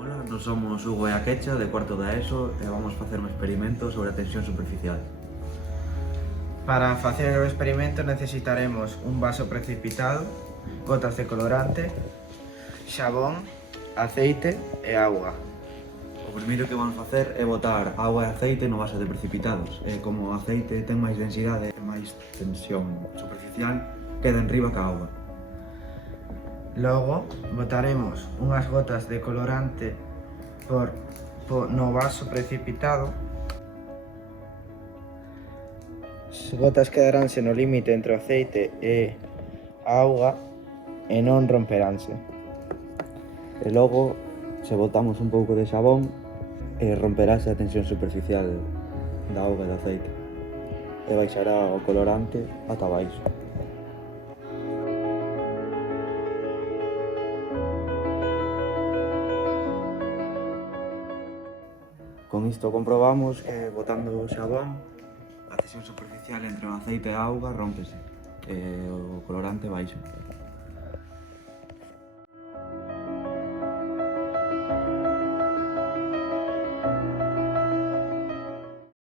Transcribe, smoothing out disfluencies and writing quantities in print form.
Ola, nos somos Hugo e a Quecha, de cuarto da ESO, e vamos facer un experimento sobre a tensión superficial. Para facer o experimento necesitaremos un vaso precipitado, gotas de colorante, xabón, aceite e auga. O primeiro que vamos facer é botar auga e aceite no vaso de precipitados, e como o aceite ten máis densidade e máis tensión superficial, queda enriba que a auga. Logo, botaremos unhas gotas de colorante no vaso precipitado. As gotas quedaránse no límite entre o aceite e a auga e non romperánse. E logo, se botamos un pouco de xabón, romperase a tensión superficial da auga e do aceite, e baixará o colorante ata baixo. Con isto comprobamos que botando o xabón, a tensión superficial entre o aceite e a auga rómpese, e o colorante baixa.